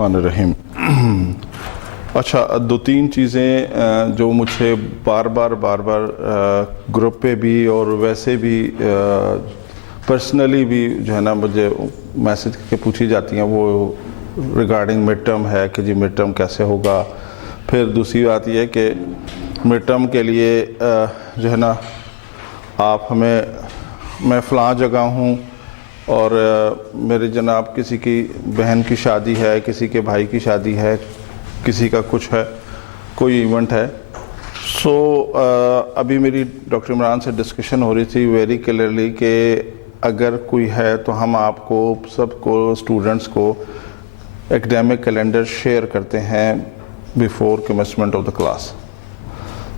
الرحمن الرحیم. اچھا، دو تین چیزیں جو مجھے بار بار گروپ پہ بھی اور ویسے بھی پرسنلی بھی جو ہے نا مجھے میسج کے پوچھی جاتی ہیں، وہ ریگارڈنگ مڈ ٹرم ہے کہ جی مڈ ٹرم کیسے ہوگا. پھر دوسری بات یہ ہے کہ مڈ ٹرم کے لیے جو ہے نا آپ میں فلاں جگہ ہوں اور میرے جناب کسی کی بہن کی شادی ہے، کسی کے بھائی کی شادی ہے، کسی کا کچھ ہے، کوئی ایونٹ ہے. سو ابھی میری ڈاکٹر عمران سے ڈسکشن ہو رہی تھی ویری کلیئرلی کہ اگر کوئی ہے تو ہم آپ کو سب کو اسٹوڈنٹس کو ایکڈیمک کیلنڈر شیئر کرتے ہیں before commencement of the class.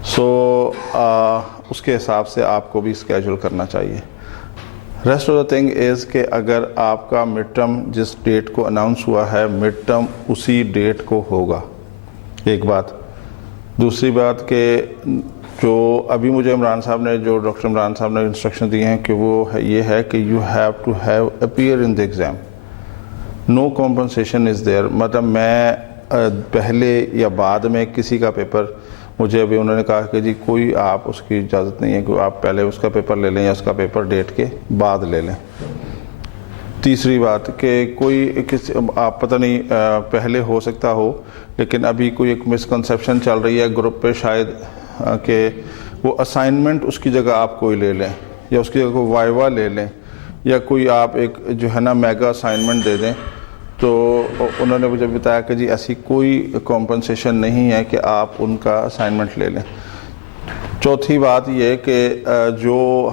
So اس کے حساب سے آپ کو بھی اسکیجول کرنا چاہیے. Rest of the thing is کہ اگر آپ کا مڈ ٹرم جس ڈیٹ کو اناؤنس ہوا ہے مڈ ٹرم اسی ڈیٹ کو ہوگا، ایک بات. دوسری بات کہ جو ابھی مجھے ڈاکٹر عمران صاحب نے انسٹرکشن دی ہیں کہ وہ یہ ہے کہ you have to have appear in the exam, no compensation is there. مطلب میں پہلے یا بعد میں کسی کا پیپر، مجھے ابھی انہوں نے کہا کہ جی کوئی آپ اس کی اجازت نہیں ہے کہ آپ پہلے اس کا پیپر لے لیں یا اس کا پیپر ڈیٹ کے بعد لے لیں. تیسری بات کہ کوئی آپ پتہ نہیں پہلے ہو سکتا ہو، لیکن ابھی کوئی ایک مسکنسیپشن چل رہی ہے گروپ پہ شاید کہ وہ اسائنمنٹ اس کی جگہ آپ کوئی لے لیں یا اس کی جگہ کوئی وائوا لے لیں یا کوئی آپ ایک جو ہے نا میگا اسائنمنٹ دے دیں. تو انہوں نے مجھے بتایا کہ جی ایسی کوئی کمپنسیشن نہیں ہے کہ آپ ان کا اسائنمنٹ لے لیں. چوتھی بات یہ کہ جو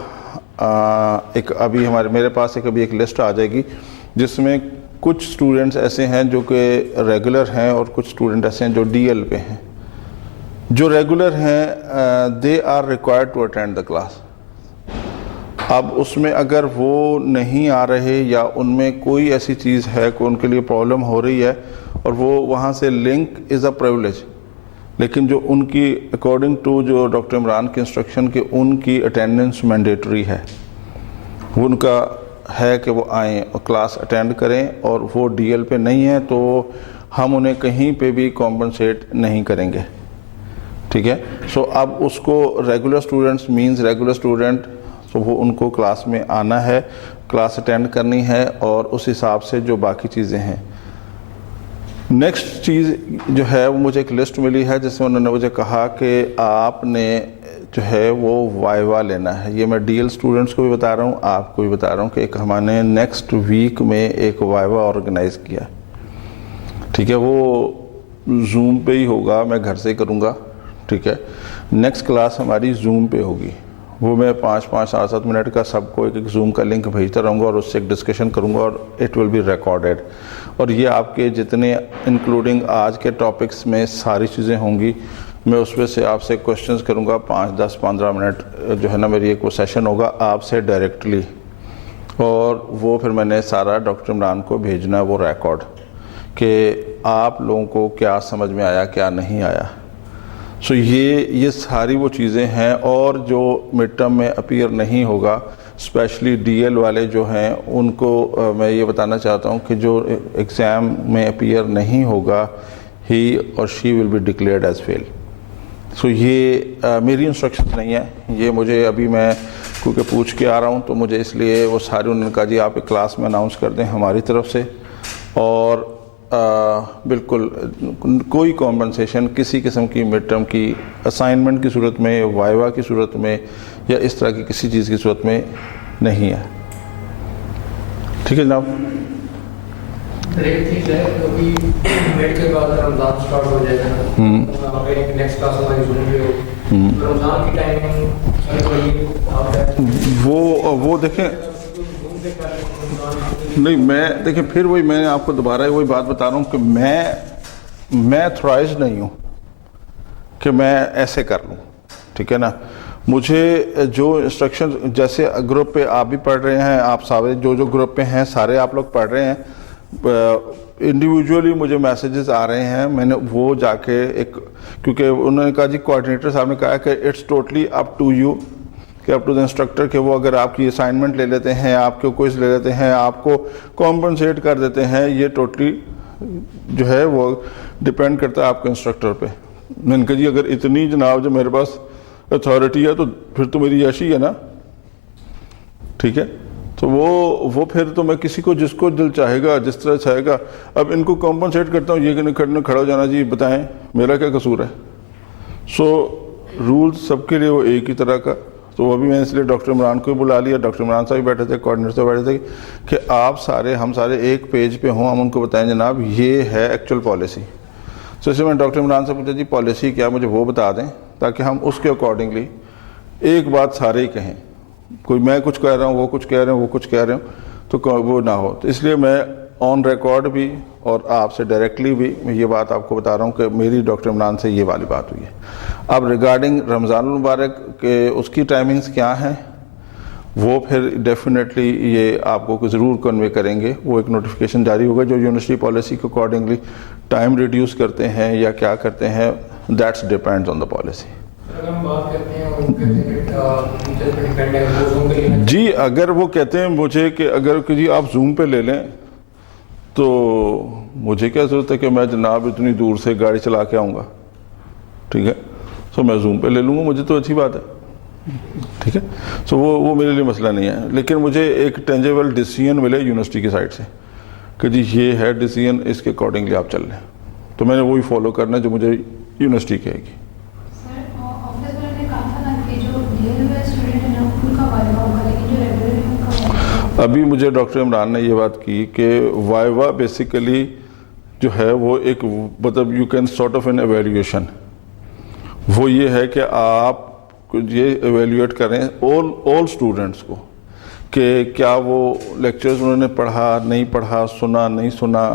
ایک ابھی میرے پاس ابھی ایک لسٹ آ جائے گی جس میں کچھ اسٹوڈنٹس ایسے ہیں جو کہ ریگولر ہیں اور کچھ اسٹوڈنٹ ایسے ہیں جو ڈی ایل پہ ہیں. جو ریگولر ہیں they are required to attend the class. اب اس میں اگر وہ نہیں آ رہے یا ان میں کوئی ایسی چیز ہے کہ ان کے لیے پرابلم ہو رہی ہے اور وہ وہاں سے لنک از اے پریولیج، لیکن جو ان کی اکارڈنگ ٹو جو ڈاکٹر عمران کی انسٹرکشن کہ ان کی اٹینڈنس مینڈیٹری ہے، ان کا ہے کہ وہ آئیں اور کلاس اٹینڈ کریں، اور وہ ڈی ایل پہ نہیں ہے تو ہم انہیں کہیں پہ بھی کمپنسیٹ نہیں کریں گے. ٹھیک ہے. سو اب اس کو regular students means regular student, تو وہ ان کو کلاس میں آنا ہے، کلاس اٹینڈ کرنی ہے، اور اس حساب سے جو باقی چیزیں ہیں. نیکسٹ چیز جو ہے وہ مجھے ایک لسٹ ملی ہے جس میں انہوں نے مجھے کہا کہ آپ نے جو ہے وہ وائوا لینا ہے. یہ میں ڈی ایل اسٹوڈنٹس کو بھی بتا رہا ہوں، آپ کو بھی بتا رہا ہوں کہ ایک ہم نے نیکسٹ ویک میں ایک وائوا آرگنائز کیا. ٹھیک ہے. وہ زوم پہ ہی ہوگا، میں گھر سے ہی کروں گا. ٹھیک ہے. نیکسٹ کلاس ہماری زوم پہ ہوگی. وہ میں 5-7 منٹ کا سب کو ایک زوم کا لنک بھیجتا رہوں گا اور اس سے ایک ڈسکشن کروں گا، اور اٹ ول بی ریکارڈیڈ. اور یہ آپ کے جتنے انکلوڈنگ آج کے ٹاپکس میں ساری چیزیں ہوں گی، میں اس میں سے آپ سے کوشچنز کروں گا. 5-10-15 منٹ جو ہے نا میری ایک وہ سیشن ہوگا آپ سے ڈائریکٹلی، اور وہ پھر میں نے سارا ڈاکٹر عمران کو بھیجنا وہ ریکارڈ کہ آپ لوگوں کو کیا سمجھ میں آیا کیا نہیں آیا. سو یہ ساری وہ چیزیں ہیں. اور جو مڈ ٹرم میں اپیئر نہیں ہوگا، اسپیشلی ڈی ایل والے جو ہیں، ان کو میں یہ بتانا چاہتا ہوں کہ جو ایگزام میں اپیئر نہیں ہوگا ہی اور شی ول بی ڈکلیئرڈ ایز فیل. سو یہ میری انسٹرکشنز نہیں ہیں، یہ مجھے ابھی میں کیونکہ پوچھ کے آ رہا ہوں تو مجھے اس لیے وہ سارے انہوں نے کہا جی آپ ایک کلاس میں اناؤنس کر دیں ہماری طرف سے، اور بالکل کوئی کمپنسیشن کسی قسم کی مڈ ٹرم کی اسائنمنٹ کی صورت میں، وائوا کی صورت میں، یا اس طرح کی کسی چیز کی صورت میں نہیں ہے. ٹھیک ہے جناب. ایک چیز ہے کیونکہ میڈ کے بعد رمضان سٹارٹ ہو جائے گا، نیکسٹ کلاس ہماری زوم پہ ہو، رمضان کی ٹائمنگ وہ دیکھیں نہیں، میں دیکھیں پھر وہی میں آپ کو دوبارہ وہی بات بتا رہا ہوں کہ میں تھورائز نہیں ہوں کہ میں ایسے کر لوں. ٹھیک ہے نا. مجھے جو انسٹرکشن جیسے گروپ پہ آپ بھی پڑھ رہے ہیں، آپ سارے جو گروپ پہ ہیں سارے آپ لوگ پڑھ رہے ہیں، انڈیویجولی مجھے میسیجز آ رہے ہیں. میں نے وہ جا کے ایک، کیونکہ انہوں نے کہا جی کوآرڈینیٹر صاحب نے کہا کہ it's totally up to you, کہ اپ ٹو دا انسٹرکٹر، کہ وہ اگر آپ کی اسائنمنٹ لے لیتے ہیں، آپ کے کوئز لے لیتے ہیں، آپ کو کمپنسیٹ کر دیتے ہیں، یہ ٹوٹلی جو ہے وہ ڈپینڈ کرتا ہے آپ کے انسٹرکٹر پہ. میں نے کہا جی اگر اتنی جناب جو میرے پاس اتھارٹی ہے تو پھر تو میری عیاشی ہے نا, ٹھیک ہے. تو وہ پھر تو میں کسی کو جس کو دل چاہے گا جس طرح چاہے گا. اب ان کو کمپنسیٹ کرتا ہوں, یہ کہ نہیں کھڑا ہو جانا جی بتائیں میرا کیا قصور ہے. سو رول سب کے لیے وہ ایک ہی طرح کا. تو وہ بھی میں اس لیے ڈاکٹر عمران کو بھی بلا لیا, ڈاکٹر عمران صاحب بھی بیٹھے تھے, کوآرڈینیٹر صاحب بیٹھے تھے کہ آپ سارے ہم سارے ایک پیج پہ ہوں, ہم ان کو بتائیں جناب یہ ہے ایکچوئل پالیسی. سو اس لیے میں نے ڈاکٹر عمران سے پوچھا جی پالیسی کیا, مجھے وہ بتا دیں تاکہ ہم اس کے اکارڈنگلی ایک بات سارے ہی کہیں. کوئی میں کچھ کہہ رہا ہوں, وہ کچھ کہہ رہے ہیں, وہ کچھ کہہ رہے ہوں, تو وہ نہ ہو. تو اس لیے میں آن ریکارڈ بھی اور آپ سے ڈائریکٹلی بھی میں یہ بات آپ کو بتا رہا ہوں کہ میری ڈاکٹر عمران سے یہ والی بات ہوئی ہے. اب ریگارڈنگ رمضان المبارک کے اس کی ٹائمنگز کیا ہیں وہ پھر ڈیفینیٹلی یہ آپ کو ضرور کنوے کریں گے. وہ ایک نوٹیفیکیشن جاری ہوگا جو یونیورسٹی پالیسی کے اکارڈنگلی ٹائم ریڈیوس کرتے ہیں یا کیا کرتے ہیں, that's depends on the policy. اگر ہم بات کرتے ہیں ان کے ٹیچر پہ ڈیپینڈ ہے وہ زوم پہ لینا, جی اگر وہ کہتے ہیں مجھے کہ اگر کہ جی آپ زوم پہ لے لیں تو مجھے کیا ضرورت ہے کہ میں جناب اتنی دور سے گاڑی چلا کے آؤں گا, ٹھیک ہے. سو میں زوم پہ لے لوں گا, مجھے تو اچھی بات ہے, ٹھیک ہے. سو وہ میرے لیے مسئلہ نہیں ہے. لیکن مجھے ایک ٹینجیبل ڈیسیژن ملے یونیورسٹی کی سائڈ سے کہ جی یہ ہے ڈیسیژن, اس کے اکارڈنگلی آپ چل لیں, تو میں نے وہی فالو کرنا ہے جو مجھے یونیورسٹی کہے گی. ابھی مجھے ڈاکٹر عمران نے یہ بات کی کہ وائوا بیسیکلی جو ہے وہ ایک مطلب you can sort of an evaluation. وہ یہ ہے کہ آپ یہ ایویلیویٹ کریں all اسٹوڈنٹس کو کہ کیا وہ لیکچرز انہوں نے پڑھا نہیں پڑھا, سنا نہیں سنا.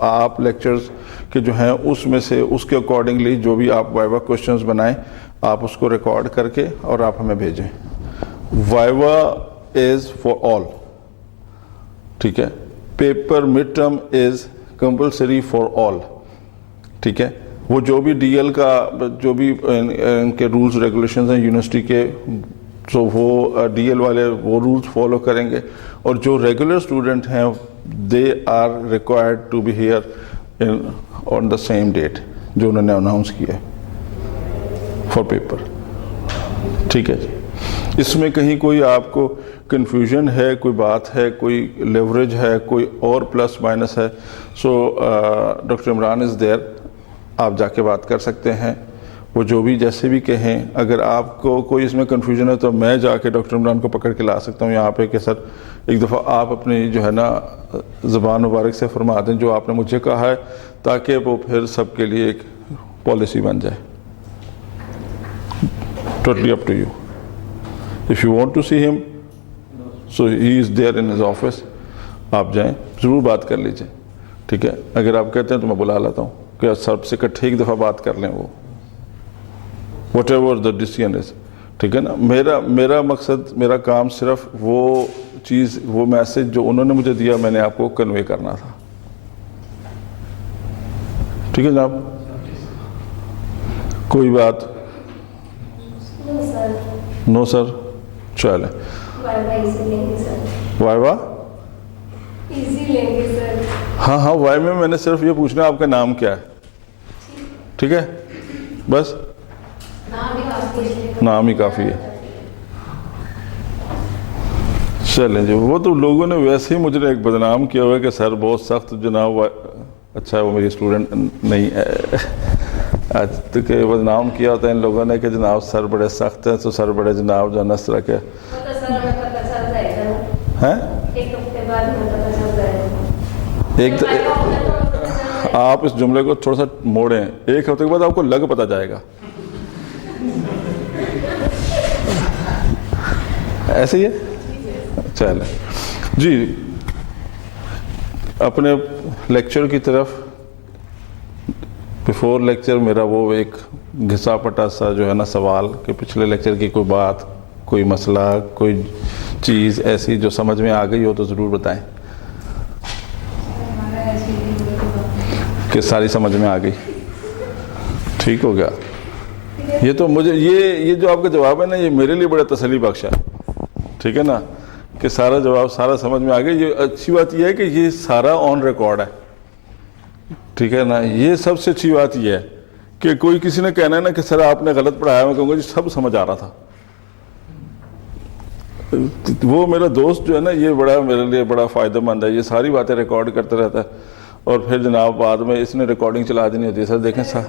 آپ لیکچرز کے جو ہیں اس میں سے اس کے اکارڈنگلی جو بھی آپ وائوا کوشچنز بنائیں آپ اس کو ریکارڈ کر کے اور آپ ہمیں بھیجیں. وائوا از فار آل, ٹھیک ہے. Paper mid term is compulsory for all, ٹھیک ہے. وہ جو بھی ڈی ایل کا جو بھی ان کے رولز ریگولیشنز ہیں یونیورسٹی کے, تو وہ ڈی ایل والے وہ رولز فالو کریں گے. اور جو ریگولر اسٹوڈنٹ ہیں they are required to be here on the same date جو انہوں نے اناؤنس کیا ہے فار پیپر, ٹھیک ہے جی. اس میں کہیں کوئی آپ کو کنفیوژن ہے, کوئی بات ہے, کوئی لیوریج ہے, کوئی اور پلس مائنس ہے, سو ڈاکٹر عمران از دیئر, آپ جا کے بات کر سکتے ہیں. وہ جو بھی جیسے بھی کہیں, اگر آپ کو کوئی اس میں کنفیوژن ہے تو میں جا کے ڈاکٹر عمران کو پکڑ کے لا سکتا ہوں یہاں پہ کہ سر ایک دفعہ آپ اپنی جو ہے نا زبان مبارک سے فرما دیں جو آپ نے مجھے کہا ہے, تاکہ وہ پھر سب کے لیے ایک پالیسی بن جائے. Totally up to you. If you want to see him, so he is there in his office. آپ جائیں, ضرور بات کر لیجئے, ٹھیک ہے. اگر آپ کہتے ہیں تو میں بلا لاتا ہوں کہ سب سے اکٹھے ایک دفعہ بات کر لیں, وہ whatever the decision is, ٹھیک ہے نا. میرا مقصد, میرا کام صرف وہ چیز, وہ میسج جو انہوں نے مجھے دیا میں نے آپ کو کنوے کرنا تھا, ٹھیک ہے جناب. کوئی بات نو سر, چلیں. وائوا ہاں ہاں وائی میں نے صرف یہ پوچھنا آپ کا نام کیا ہے, ٹھیک ہے, بس نام ہی کافی ہے. چلیں جی. وہ تو لوگوں نے ویسے ہی مجھے ایک بدنام کیا ہوا ہے کہ سر بہت سخت جناب. اچھا وہ میری اسٹوڈنٹ نہیں ہے, تو کہ بدنام کیا ہوتا ہے ان لوگوں نے کہ جناب سر بڑے سخت ہیں, تو سر بڑے جناب جو اس طرح کے ہیں. ایک آپ اس جملے کو تھوڑا سا موڑیں, ایک ہفتے کے بعد آپ کو لگ پتہ جائے گا. ایسے ہی ہے. چلیں جی, اپنے لیکچر کی طرف. بیفور لیکچر میرا وہ ایک گھسا پٹا سا جو ہے نا سوال کہ پچھلے لیکچر کی کوئی بات, کوئی مسئلہ, کوئی چیز ایسی جو سمجھ میں آ گئی ہو تو ضرور بتائیں کہ ساری سمجھ میں آ گئی. ٹھیک ہو گیا. یہ تو مجھے یہ جو آپ کا جواب ہے نا یہ میرے لیے بڑا تسلی بخش ہے, ٹھیک ہے نا, کہ سارا جواب سارا سمجھ میں آ گیا. یہ اچھی بات یہ ہے کہ یہ سارا آن ریکارڈ ہے, ٹھیک ہے نا. یہ سب سے اچھی بات یہ ہے کہ کوئی کسی نے کہنا ہے نا کہ سر آپ نے غلط پڑھایا, میں کہوں گا جی سب سمجھ آ رہا تھا. وہ میرا دوست جو ہے نا یہ بڑا میرے لیے بڑا فائدہ مند ہے, یہ ساری باتیں ریکارڈ کرتا رہتا ہے, اور پھر جناب بعد میں اس نے ریکارڈنگ چلا دینی ہوتی ہے. سر دیکھیں سر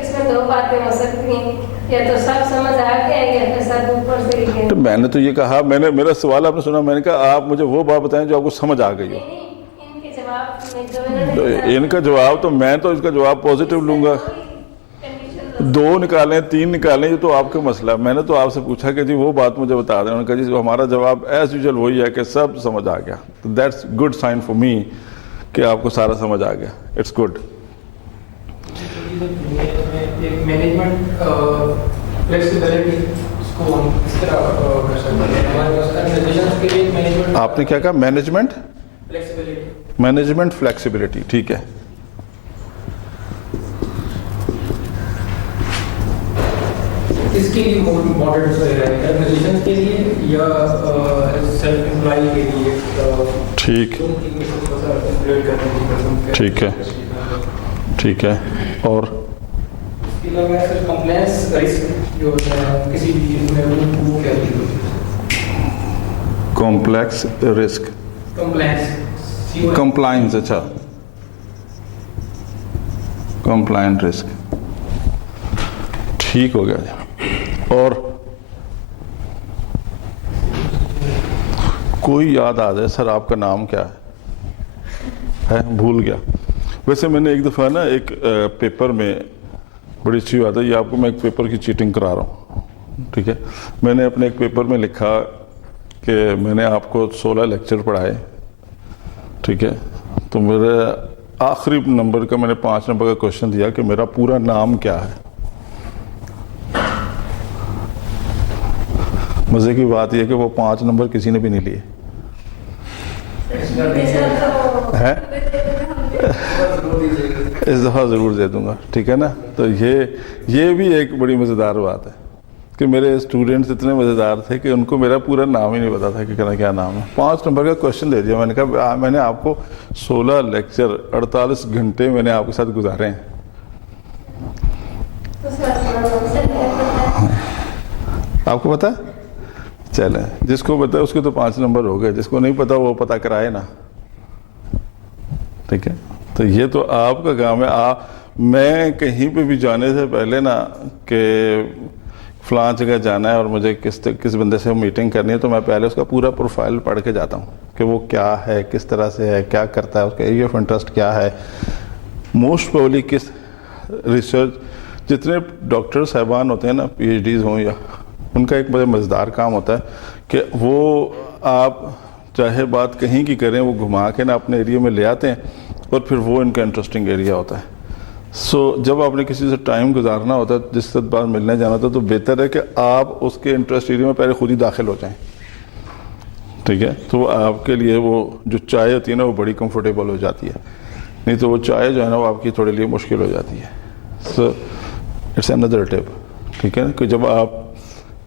اس میں دو باتیں ہو سکتی ہیں, یا تو سب سمجھ آ گیا یا پھر سب اوپر سے لکھے. تو میں نے تو یہ کہا, میرا سوال آپ نے سنا, میں نے کہا آپ مجھے وہ بات بتائیں جو آپ کو سمجھ آ گئی ہو. ان کے جواب میں جو انہوں نے ان کا جواب تو میں تو اس کا جواب پازیٹیو لوں گا. 2 نکالیں 3 نکالیں یہ تو آپ کا مسئلہ ہے. میں نے تو آپ سے پوچھا کہ جی وہ بات مجھے بتا دیں. انہوں نے کہا جی ہمارا جواب ایز یوزول وہی ہے کہ سب سمجھ آ گیا. That's good sign for me کہ آپ کو سارا سمجھ آ گیا. It's good. مینجمنٹ فلیکسیبلٹی اس کو ہم اس طرح کر سکتے ہیں. ہمارے پاس آرگنائزیشنز کے لیے مینجمنٹ آپ نے کیا کہا؟ Management flexibility. مینجمنٹ فلیکسیبلٹی, ٹھیک ہے. اس کے لیے ماڈل صحیح رہے گا آرگنائزیشن کے لیے یا سیلف امپلائی کے لیے. ٹھیک ٹھیک ہے ٹھیک ہے. اور اس کے علاوہ کمپلینس رسک جو ہوتا ہے کسی بھی میں وہ کیا کمپلیکس رسک کمپلائنس. اچھا کمپلائنٹ رسک, ٹھیک ہو گیا جی. اور کوئی یاد آ جائے سر آپ کا نام کیا ہے؟ بھول گیا. ویسے میں نے ایک دفعہ نا ایک پیپر میں, بڑی اچھی بات ہے یہ, آپ کو میں ایک پیپر کی چیٹنگ کرا رہا ہوں, ٹھیک ہے. میں نے اپنے ایک پیپر میں لکھا کہ میں نے آپ کو 16 لیکچر پڑھائے, ٹھیک ہے. تو میرے آخری نمبر کا میں نے 5 نمبر کا کوشچن دیا کہ میرا پورا نام کیا ہے. مزے کی بات یہ کہ وہ 5 نمبر کسی نے بھی نہیں لیے ہے. اس دفعہ ضرور دے دوں گا, ٹھیک ہے نا. تو یہ بھی ایک بڑی مزیدار بات ہے کہ میرے اسٹوڈنٹس اتنے مزیدار تھے کہ ان کو میرا پورا نام ہی نہیں پتا تھا کہ کیا نام ہے. 5 نمبر کا کوشچن دے دیا. میں نے کہا میں نے آپ کو 16 لیکچر 48 گھنٹے میں نے آپ کے ساتھ گزارے ہیں. آپ کو پتا ہے؟ چلیں, جس کو پتا ہے اس کے تو 5 نمبر ہو گئے, جس کو نہیں پتا وہ پتا کرائے نا, ٹھیک ہے. تو یہ تو آپ کا کام ہے. میں کہیں پہ بھی جانے سے پہلے نا کہ فلاں جگہ جانا ہے اور مجھے کس بندے سے میٹنگ کرنی ہے, تو میں پہلے اس کا پورا پروفائل پڑھ کے جاتا ہوں کہ وہ کیا ہے, کس طرح سے ہے, کیا کرتا ہے, اس کا ایریا آف انٹرسٹ کیا ہے, موسٹ پروبلی کس ریسرچ. جتنے ڈاکٹر صاحبان ہوتے ہیں نا, پی ایچ ڈیز ہوں, یا ان کا ایک بڑا مزیدار کام ہوتا ہے کہ وہ آپ چاہے بات کہیں کی کریں, وہ گھما کے نا اپنے ایریا میں لے آتے ہیں, اور پھر وہ ان کا انٹرسٹنگ ایریا ہوتا ہے. سو جب آپ نے کسی سے ٹائم گزارنا ہوتا ہے, جس سے بعد ملنے جانا ہوتا ہے, تو بہتر ہے کہ آپ اس کے انٹرسٹ ایریا میں پہلے خود ہی داخل ہو جائیں, ٹھیک ہے. تو آپ کے لیے وہ جو چائے ہوتی ہے نا وہ بڑی کمفرٹیبل ہو جاتی ہے, نہیں تو وہ چائے جو ہے نا وہ آپ کی تھوڑے لیے مشکل ہو جاتی ہے. سو اٹس اندر ٹپ, ٹھیک ہے. کہ جب آپ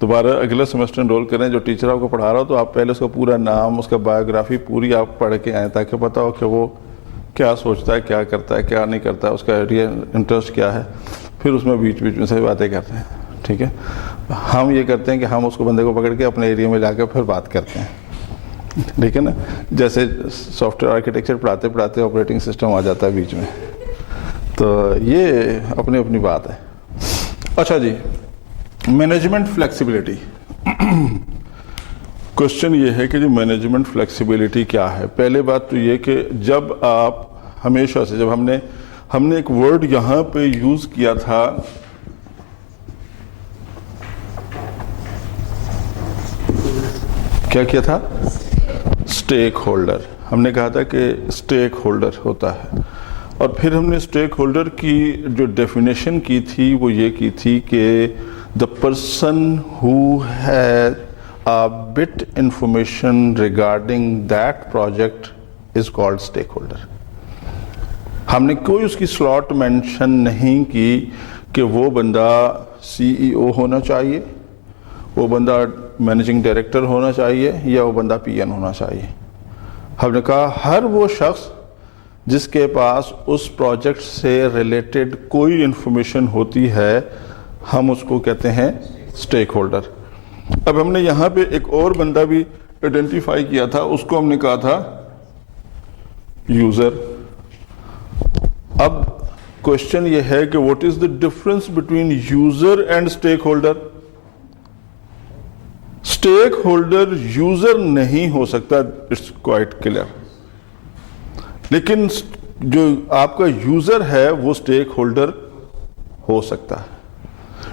دوبارہ اگلا سیمسٹر انرول کریں, جو ٹیچر آپ کو پڑھا رہا ہو, تو آپ پہلے اس کا پورا نام, اس کا بایوگرافی پوری آپ پڑھ کے آئیں, تاکہ پتہ ہو کہ وہ کیا سوچتا ہے, کیا کرتا ہے, کیا نہیں کرتا ہے, اس کا ایریا انٹرسٹ کیا ہے. پھر اس میں بیچ میں سے باتیں کرتے ہیں, ٹھیک ہے. ہم یہ کرتے ہیں کہ ہم اس کو بندے کو پکڑ کے اپنے ایریا میں لا کے پھر بات کرتے ہیں, ٹھیک ہے نا. جیسے سافٹ ویئر آرکیٹیکچر پڑھاتے پڑھاتے آپریٹنگ سسٹم آ جاتا ہے بیچ میں. تو یہ اپنی اپنی بات ہے. اچھا جی, مینجمنٹ فلیکسیبلٹی. کوشچن یہ ہے کہ جی مینجمنٹ فلیکسیبلٹی کیا ہے. پہلے بات تو یہ کہ جب آپ ہمیشہ سے, جب ہم نے ایک ورڈ یہاں پہ یوز کیا تھا, کیا تھا؟ Stake holder. ہم نے کہا تھا کہ اسٹیک ہولڈر ہوتا ہے, اور پھر ہم نے اسٹیک ہولڈر کی جو ڈیفینیشن کی تھی وہ یہ کی تھی کہ the person who has a bit information regarding that project is called stakeholder. ہم نے کوئی اس کی سلاٹ مینشن نہیں کی کہ وہ بندہ سی ای او ہونا چاہیے, وہ بندہ مینیجنگ ڈائریکٹر ہونا چاہیے, یا وہ بندہ پی این ہونا چاہیے. ہم نے کہا ہر وہ شخص جس کے پاس اس پروجیکٹ سے ریلیٹڈ کوئی انفارمیشن ہوتی ہے ہم اس کو کہتے ہیں اسٹیک ہولڈر. اب ہم نے یہاں پہ ایک اور بندہ بھی آئیڈینٹیفائی کیا تھا, اس کو ہم نے کہا تھا یوزر. اب کوشچن یہ ہے کہ what is the difference between user and stake holder. Stake holder user نہیں ہو سکتا, اٹس کوائٹ کلیئر, لیکن جو آپ کا یوزر ہے وہ اسٹیک ہولڈر ہو سکتا ہے.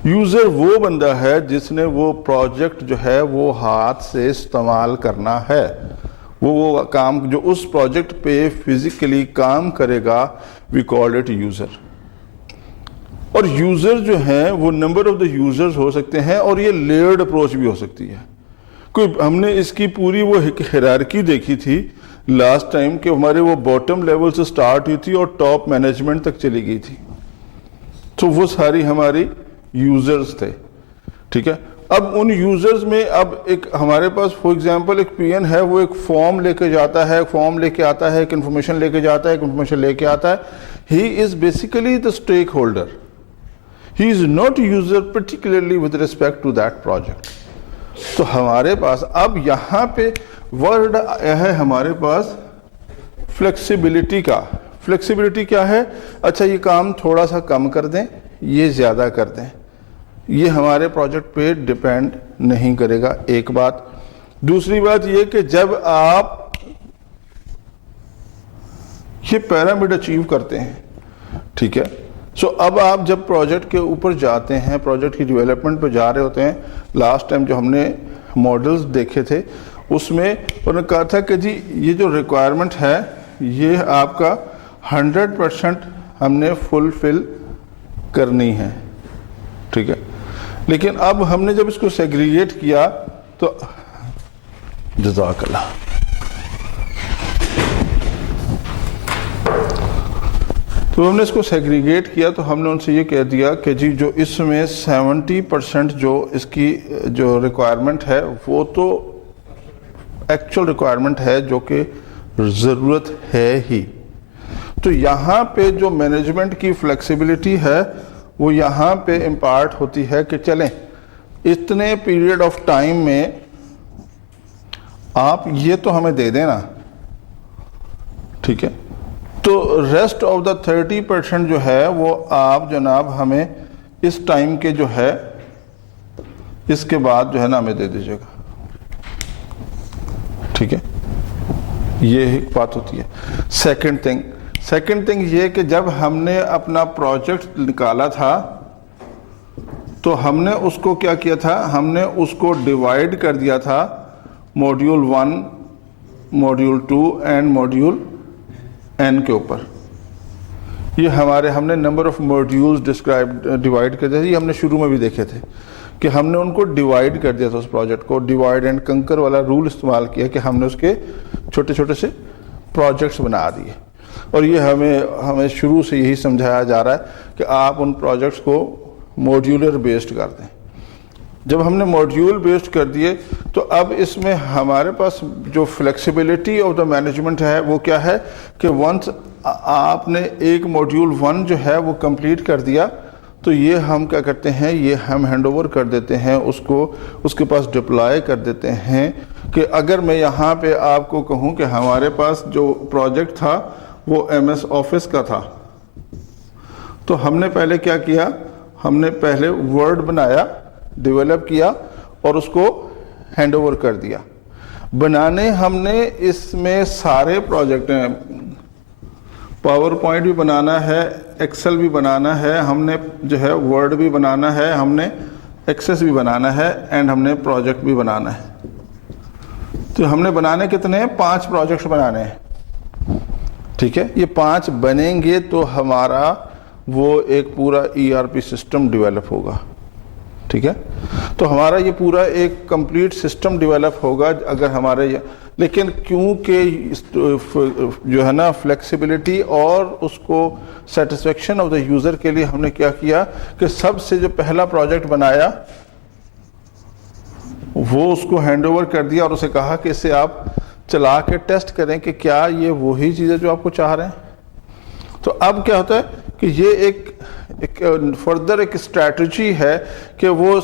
یوزر وہ بندہ ہے جس نے وہ پروجیکٹ جو ہے وہ ہاتھ سے استعمال کرنا ہے, وہ کام جو اس پروجیکٹ پہ فزیکلی کام کرے گا, وی کال اٹ یوزر. اور یوزر جو ہیں وہ نمبر آف دا یوزرز ہو سکتے ہیں, اور یہ لیئرڈ اپروچ بھی ہو سکتی ہے. ہم نے اس کی پوری وہ ہیرارکی دیکھی تھی لاسٹ ٹائم کہ ہمارے وہ باٹم لیول سے سٹارٹ ہوئی تھی اور ٹاپ مینجمنٹ تک چلی گئی تھی. تو وہ ساری ہماری یوزرز تھے. ٹھیک ہے, اب ان یوزرز میں اب ایک ہمارے پاس فار ایگزامپل ایک پی این ہے, وہ ایک فارم لے کے جاتا ہے, فارم لے کے آتا ہے, ایک انفارمیشن لے کے جاتا ہے, ایک انفارمیشن لے کے آتا ہے. He is basically the stakeholder. He is not user particularly with respect to that project. تو ہمارے پاس اب یہاں پہ ورڈ ہے ہمارے پاس فلیکسیبلٹی کا. فلیکسیبلٹی کیا ہے؟ اچھا یہ کام تھوڑا سا کم کر دیں, یہ زیادہ کر دیں, یہ ہمارے پروجیکٹ پہ ڈیپینڈ نہیں کرے گا. ایک بات. دوسری بات یہ کہ جب آپ یہ پیرامڈ اچیو کرتے ہیں, ٹھیک ہے, سو اب آپ جب پروجیکٹ کے اوپر جاتے ہیں, پروجیکٹ کی ڈیولپمنٹ پہ جا رہے ہوتے ہیں, لاسٹ ٹائم جو ہم نے ماڈلز دیکھے تھے اس میں انہوں نے کہا تھا کہ جی یہ جو ریکوائرمنٹ ہے یہ آپ کا 100% ہم نے فلفل کرنی ہے. ٹھیک ہے, لیکن اب ہم نے جب اس کو سیگریگیٹ کیا تو جزاک اللہ, تو ہم نے اس کو سیگریگیٹ کیا تو ہم نے ان سے یہ کہہ دیا کہ جی جو اس میں 70% جو اس کی جو ریکوائرمنٹ ہے وہ تو ایکچوئل ریکوائرمنٹ ہے جو کہ ضرورت ہے ہی. تو یہاں پہ جو مینجمنٹ کی فلیکسیبلٹی ہے وہ یہاں پہ امپارٹ ہوتی ہے کہ چلیں اتنے پیریڈ آف ٹائم میں آپ یہ تو ہمیں دے دیں نا, ٹھیک ہے, تو ریسٹ آف دا 30% جو ہے وہ آپ جناب ہمیں اس ٹائم کے جو ہے اس کے بعد جو ہے نا ہمیں دے دیجیے گا. ٹھیک ہے, یہ ایک بات ہوتی ہے. سیکنڈ تھنگ یہ کہ جب ہم نے اپنا پروجیکٹ نکالا تھا تو ہم نے اس کو کیا کیا تھا, ہم نے اس کو ڈیوائڈ کر دیا تھا module 1, module 2 and module n کے اوپر. یہ ہم نے نمبر آف موڈیولز ڈیوائڈ کر دیا تھا. یہ ہم نے شروع میں بھی دیکھے تھے کہ ہم نے ان کو ڈیوائڈ کر دیا تھا, اس پروجیکٹ کو ڈیوائڈ اینڈ کنکر والا رول استعمال کیا کہ ہم نے اس کے چھوٹے چھوٹے سے پروجیکٹس بنا دیے. اور یہ ہمیں شروع سے یہی سمجھایا جا رہا ہے کہ آپ ان پروجیکٹس کو موڈیولر بیسڈ کر دیں. جب ہم نے موڈیول بیسڈ کر دیے تو اب اس میں ہمارے پاس جو فلیکسیبلٹی آف دا مینجمنٹ ہے وہ کیا ہے کہ ونس آپ نے ایک موڈیول 1 جو ہے وہ کمپلیٹ کر دیا تو یہ ہم کیا کرتے ہیں, یہ ہم ہینڈ اوور کر دیتے ہیں اس کو, اس کے پاس ڈپلائی کر دیتے ہیں. کہ اگر میں یہاں پہ آپ کو کہوں کہ ہمارے پاس جو پروجیکٹ تھا وہ MS آفس کا تھا, تو ہم نے پہلے کیا کیا, ہم نے پہلے ورڈ بنایا, ڈیولپ کیا اور اس کو ہینڈ اوور کر دیا. بنانے ہم نے اس میں سارے پروجیکٹ ہیں, پاور پوائنٹ بھی بنانا ہے, ایکسل بھی بنانا ہے, ہم نے جو ہے ورڈ بھی بنانا ہے, ہم نے ایکسس بھی بنانا ہے, اینڈ ہم نے پروجیکٹ بھی بنانا ہے. تو ہم نے بنانے کتنے ہیں, 5 پروجیکٹس بنانے ہیں. ٹھیک ہے, یہ 5 بنیں گے تو ہمارا وہ ایک پورا ERP سسٹم ڈیولپ ہوگا. ٹھیک ہے, تو ہمارا یہ پورا ایک کمپلیٹ سسٹم ڈیولپ ہوگا اگر ہمارے, لیکن کیونکہ جو ہے نا فلیکسیبلٹی اور اس کو سیٹسفیکشن آف دا یوزر کے لیے ہم نے کیا کیا کہ سب سے جو پہلا پروجیکٹ بنایا وہ اس کو ہینڈ اوور کر دیا اور اسے کہا کہ اسے آپ چلا کے ٹیسٹ کریں کہ کیا یہ وہی چیز ہے جو آپ کو چاہ رہے ہیں. تو اب کیا ہوتا ہے کہ یہ ایک فردر ایک اسٹریٹجی ہے کہ وہ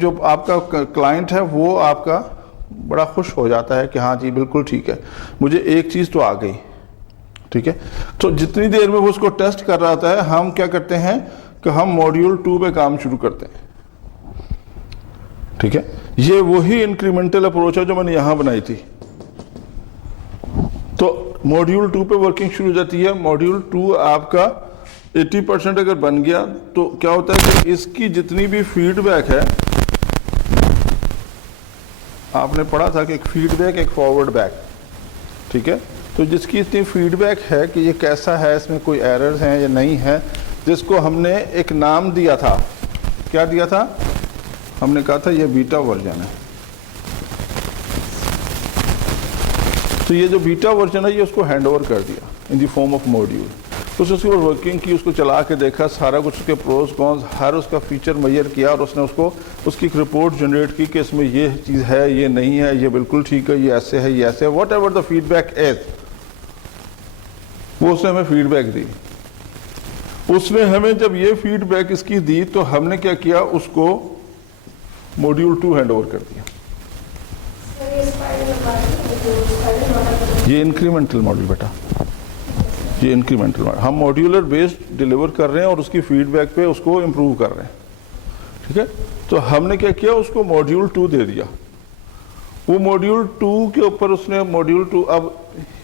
جو آپ کا کلائنٹ ہے وہ آپ کا بڑا خوش ہو جاتا ہے کہ ہاں جی بالکل ٹھیک ہے، مجھے ایک چیز تو آ گئی، ٹھیک ہے. تو جتنی دیر میں وہ اس کو ٹیسٹ کر رہا ہوتا ہے، ہم کیا کرتے ہیں کہ ہم ماڈیول 2 پہ کام شروع کرتے ہیں. ٹھیک ہے، یہ وہی انکریمنٹل اپروچ ہے جو میں نے یہاں بنائی تھی. تو ماڈیول 2 پہ ورکنگ شروع ہو جاتی ہے. ماڈیول 2 آپ کا 80% اگر بن گیا تو کیا ہوتا ہے کہ اس کی جتنی بھی فیڈ بیک ہے، آپ نے پڑھا تھا کہ ایک فیڈ بیک ایک فارورڈ بیک، ٹھیک ہے. تو جس کی اتنی فیڈ بیک ہے کہ یہ کیسا ہے، اس میں کوئی ایررز ہیں یا نہیں ہے، جس کو ہم نے ایک نام دیا تھا. کیا دیا تھا؟ ہم نے کہا تھا یہ بیٹا ورژن ہے. تو یہ جو بیٹا ورژن ہے یہ اس کو ہینڈ اوور کر دیا ان دی فارم آف ماڈیول. اس کے اوپر ورکنگ کی، اس کو چلا کے دیکھا، سارا کچھ اس کے پروز کونز ہر اس کا فیچر میئر کیا، اور اس نے اس کی ایک رپورٹ جنریٹ کی کہ اس میں یہ چیز ہے، یہ نہیں ہے، یہ بالکل ٹھیک ہے، یہ ایسے ہے، یہ ایسے ہے، whatever the feedback is, وہ اس نے ہمیں فیڈ بیک دی. اس نے ہمیں جب یہ فیڈ بیک اس کی دی تو ہم نے کیا کیا، اس کو ماڈیول 2 ہینڈ اوور کر دیا. یہ انکریمنٹل ماڈل بیٹا، یہ انکریمنٹل ماڈل ہم ماڈیولر بیسڈ ڈیلیور کر رہے ہیں اور اس کی فیڈ بیک پہ اس کو امپروو کر رہے ہیں. ٹھیک ہے، تو ہم نے کیا کیا، اس کو ماڈیول 2 دے دیا. وہ ماڈیول 2 کے اوپر اس نے ماڈیول 2 اب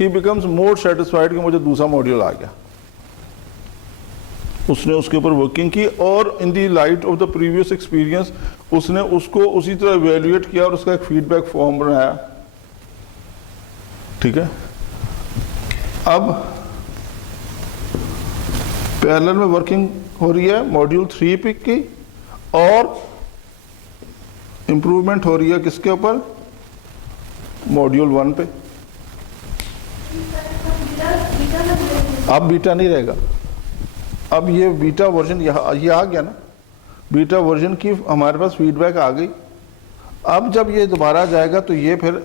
ہی بیکمز مور سیٹسفائیڈ کہ مجھے دوسرا ماڈیول آ گیا. اس نے اس کے اوپر ورکنگ کی اور in the light of the previous experience اس نے اس کو اسی طرح ایویلویٹ کیا اور اس کا ایک فیڈ بیک فارم بنایا. ٹھیک ہے، اب پیرلل میں ورکنگ ہو رہی ہے ماڈیول 3 پہ کی، اور امپروومنٹ ہو رہی ہے کس کے اوپر، ماڈیول 1 پہ. اب بیٹا نہیں رہے گا، اب یہ بیٹا ورژن یہ آ گیا نا، بیٹا ورژن کی ہمارے پاس فیڈ بیک آ گئی. اب جب یہ دوبارہ جائے گا تو یہ پھر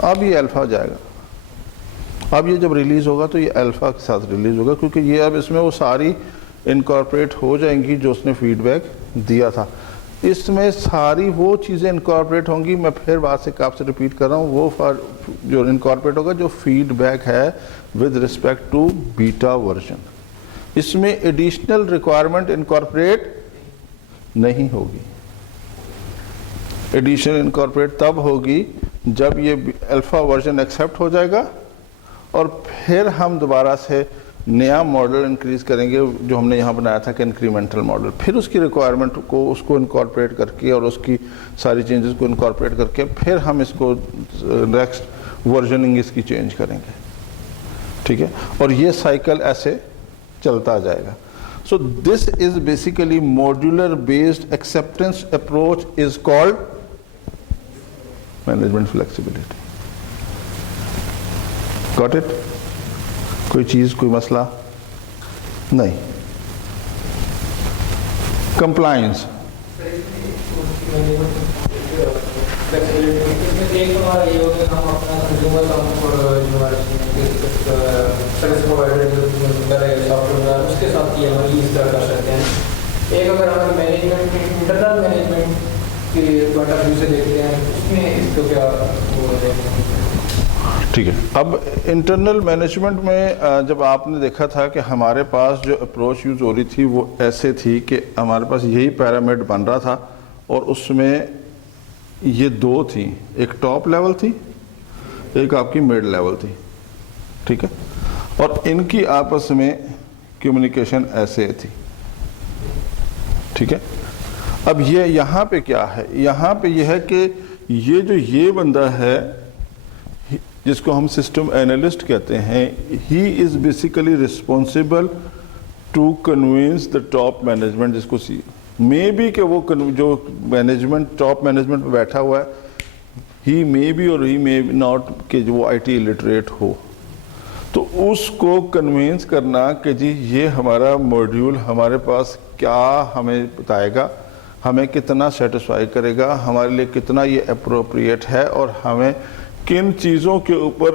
اب یہ الفا جائے گا. اب یہ جب ریلیز ہوگا تو یہ الفا کے ساتھ ریلیز ہوگا، کیونکہ یہ اب اس میں وہ ساری انکارپوریٹ ہو جائیں گی جو اس نے فیڈ بیک دیا تھا. اس میں ساری وہ چیزیں انکارپوریٹ ہوں گی. میں پھر بات سے آپ سے ریپیٹ کر رہا ہوں، وہ جو انکارپوریٹ ہوگا جو فیڈ بیک ہے with respect to beta version. اس میں ایڈیشنل ریکوائرمنٹ انکارپوریٹ نہیں ہوگی. ایڈیشنل انکارپوریٹ تب ہوگی جب یہ الفا ورژن ایکسیپٹ ہو جائے گا، اور پھر ہم دوبارہ سے نیا ماڈل انکریز کریں گے جو ہم نے یہاں بنایا تھا کہ انکریمنٹل ماڈل. پھر اس کی ریکوائرمنٹ کو اس کو انکارپوریٹ کر کے اور اس کی ساری چینجز کو انکارپوریٹ کر کے پھر ہم اس کو نیکسٹ ورژننگ اس کی چینج کریں گے. ٹھیک ہے، اور یہ سائیکل ایسے چلتا جائے گا. So this is basically modular based acceptance approach is called management flexibility. Got it? کوئی چیز، کوئی مسئلہ نہیں. کمپلائنس ایک ہمارا یہ ہوگا کہ ہم اپنا کنزیومر سروس پرووائڈر جو سافٹ ویئر اس کے ساتھ یہ ہم اس طرح کر سکتے ہیں. ایک اگر ہم مینجمنٹ انٹرنل مینجمنٹ کے پوائنٹ آف ویو سے دیکھتے ہیں اس میں اس کو کیا ٹھیک ہے. اب انٹرنل مینجمنٹ میں جب آپ نے دیکھا تھا کہ ہمارے پاس جو اپروچ یوز ہو رہی تھی وہ ایسے تھی کہ ہمارے پاس یہی پیرامڈ بن رہا تھا، اور اس میں یہ دو تھیں، ایک ٹاپ لیول تھی، ایک آپ کی مڈ لیول تھی. ٹھیک ہے، اور ان کی آپس میں کمیونیکیشن ایسے تھی. ٹھیک ہے، اب یہ یہاں پہ کیا ہے، یہاں پہ یہ ہے کہ یہ جو یہ بندہ ہے جس کو ہم سسٹم اینالسٹ کہتے ہیں، he is basically responsible to convince the top management, جس کو مے بی کہ وہ جو مینجمنٹ ٹاپ مینجمنٹ پہ بیٹھا ہوا ہے، ہی مے بی اور ہی مے ناٹ کہ جو وہ آئی ٹی الٹریٹ ہو، تو اس کو کنوینس کرنا کہ جی یہ ہمارا ماڈیول ہمارے پاس کیا ہمیں بتائے گا، ہمیں کتنا سیٹسفائی کرے گا، ہمارے لیے کتنا یہ اپروپریٹ ہے، اور ہمیں کن چیزوں کے اوپر